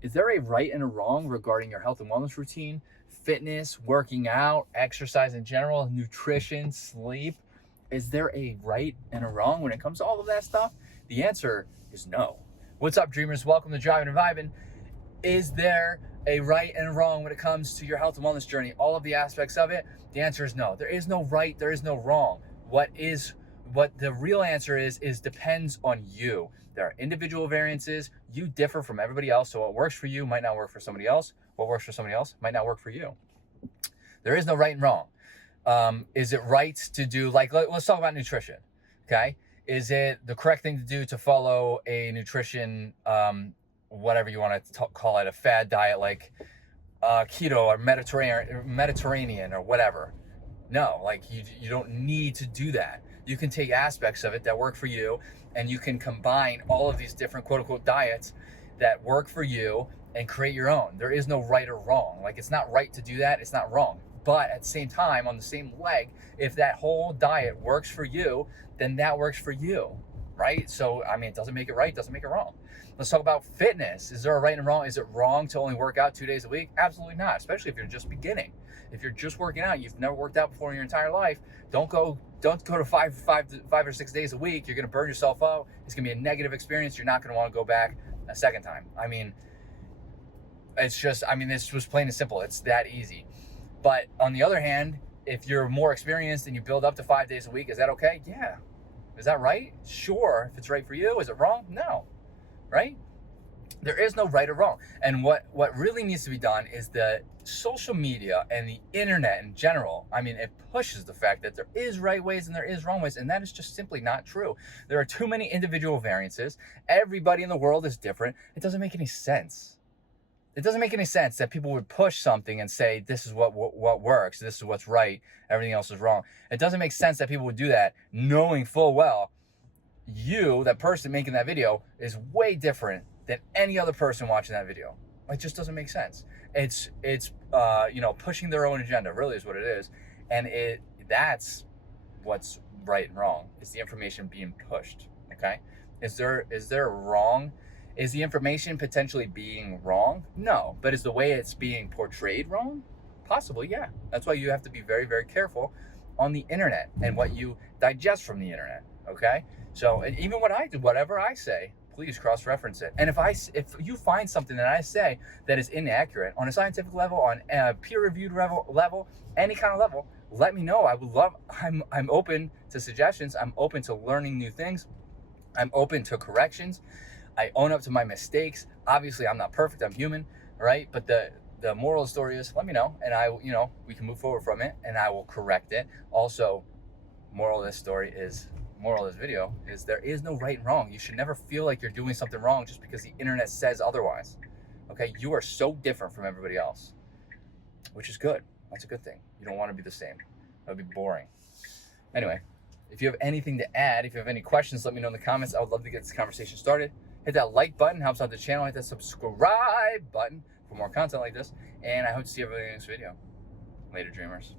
Is there a right and a wrong regarding your health and wellness routine, fitness, working out, exercise in general, nutrition, sleep? Is there a right and a wrong when it comes to all of that stuff? The answer is no. What's up, dreamers? Welcome to Driving and Vibing. Is there a right and a wrong when it comes to your health and wellness journey? All of the aspects of it? The answer is no. There is no right, there is no wrong. What the real answer is depends on you. There are individual variances. You differ from everybody else. So what works for you might not work for somebody else. What works for somebody else might not work for you. There is no right and wrong. Is it right to do, let's talk about nutrition, okay? Is it the correct thing to do to follow a nutrition, whatever you want to call it, a fad diet like keto or Mediterranean or whatever? No, you don't need to do that. You can take aspects of it that work for you, and you can combine all of these different quote unquote diets that work for you and create your own. There is no right or wrong. It's not right to do that. It's not wrong. But at the same time, on the same leg, if that whole diet works for you, then that works for you, right? So, it doesn't make it right, doesn't make it wrong. Let's talk about fitness. Is there a right and wrong? Is it wrong to only work out 2 days a week? Absolutely not, especially if you're just beginning. If you're just working out, you've never worked out before in your entire life, don't go to five or 6 days a week. You're going to burn yourself out. It's going to be a negative experience. You're not going to want to go back a second time. This was plain and simple. It's that easy. But on the other hand, if you're more experienced and you build up to 5 days a week, is that okay? Yeah. Is that right? Sure. If it's right for you. Is it wrong? No. Right? There is no right or wrong. And what really needs to be done is the social media and the internet in general. It pushes the fact that there is right ways and there is wrong ways, and that is just simply not true. There are too many individual variances. Everybody in the world is different. It doesn't make any sense. It doesn't make any sense that people would push something and say, this is what works, this is what's right, everything else is wrong. It doesn't make sense that people would do that knowing full well that person making that video, is way different than any other person watching that video. It just doesn't make sense. It's pushing their own agenda, really is what it is. And that's what's right and wrong, is the information being pushed, okay? Is there a wrong? Is the information potentially being wrong? No. But is the way it's being portrayed wrong? Possibly, yeah. That's why you have to be very, very careful on the internet and what you digest from the internet, okay? So, and even what I do, whatever I say, please cross-reference it. And if you find something that I say that is inaccurate on a scientific level, on a peer-reviewed level, any kind of level, let me know. I'm open to suggestions. I'm open to learning new things. I'm open to corrections. I own up to my mistakes. Obviously, I'm not perfect. I'm human, right? But the moral of the story is, let me know, and we can move forward from it, and I will correct it. Also, moral of this video is there is no right and wrong. You should never feel like you're doing something wrong just because the internet says otherwise. Okay? You are so different from everybody else, which is good. That's a good thing. You don't want to be the same. That would be boring. Anyway, if you have anything to add, if you have any questions, let me know in the comments. I would love to get this conversation started. Hit that like button, helps out the channel. Hit that subscribe button for more content like this. And I hope to see everybody in the next video. Later, dreamers.